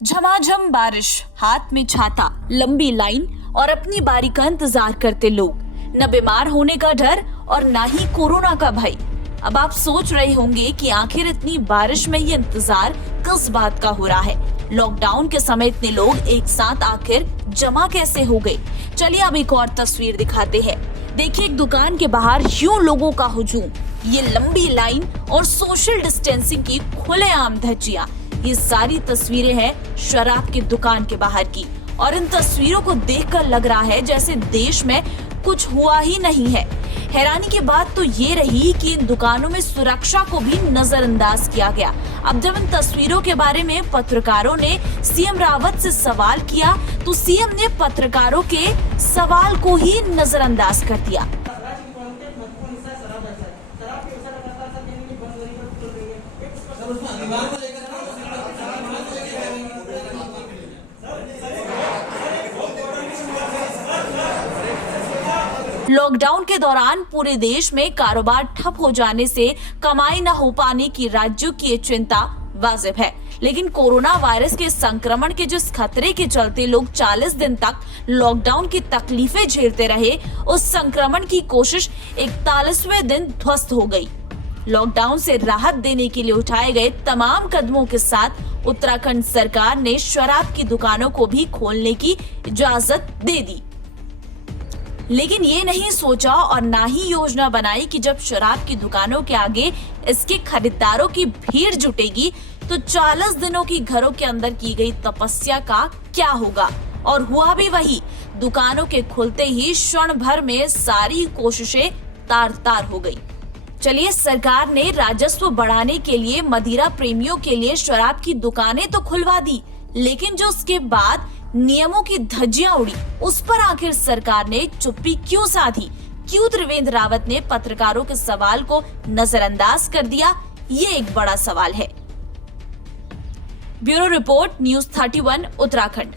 झमाझम बारिश, हाथ में छाता, लंबी लाइन और अपनी बारी का इंतजार करते लोग। न बीमार होने का डर और न ही कोरोना का भय। अब आप सोच रहे होंगे कि आखिर इतनी बारिश में ये इंतजार किस बात का हो रहा है। लॉकडाउन के समय इतने लोग एक साथ आखिर जमा कैसे हो गए? चलिए अब एक और तस्वीर दिखाते हैं। देखिए, एक दुकान के बाहर यूं लोगों का हुजूम, ये लंबी लाइन और सोशल डिस्टेंसिंग की खुलेआम धज्जियां। ये सारी तस्वीरें हैं शराब की दुकान के बाहर की, और इन तस्वीरों को देखकर लग रहा है जैसे देश में कुछ हुआ ही नहीं है। हैरानी की बात तो ये रही कि इन दुकानों में सुरक्षा को भी नजरअंदाज किया गया। अब जब इन तस्वीरों के बारे में पत्रकारों ने सीएम रावत से सवाल किया तो सीएम ने पत्रकारों के सवाल को ही नजरअंदाज कर दिया। लॉकडाउन के दौरान पूरे देश में कारोबार ठप हो जाने से कमाई न हो पाने की राज्यों की ये चिंता वाजिब है, लेकिन कोरोना वायरस के संक्रमण के जिस खतरे के चलते लोग 40 दिन तक लॉकडाउन की तकलीफें झेलते रहे, उस संक्रमण की कोशिश 41वें दिन ध्वस्त हो गई। लॉकडाउन से राहत देने के लिए उठाए गए तमाम कदमों के साथ उत्तराखंड सरकार ने शराब की दुकानों को भी खोलने की इजाजत दे दी, लेकिन ये नहीं सोचा और ना ही योजना बनाई कि जब शराब की दुकानों के आगे इसके खरीदारों की भीड़ जुटेगी तो 40 दिनों की घरों के अंदर की गई तपस्या का क्या होगा। और हुआ भी वही। दुकानों के खुलते ही क्षण भर में सारी कोशिशें तार-तार हो गई। चलिए, सरकार ने राजस्व बढ़ाने के लिए मदिरा प्रेमियों के लिए शराब की दुकानें तो खुलवा दी, लेकिन जो उसके बाद नियमों की धज्जियां उड़ी, उस पर आखिर सरकार ने चुप्पी क्यों साधी? क्यों त्रिवेंद्र रावत ने पत्रकारों के सवाल को नजरअंदाज कर दिया? ये एक बड़ा सवाल है। Bureau report, news 31 Uttarakhand.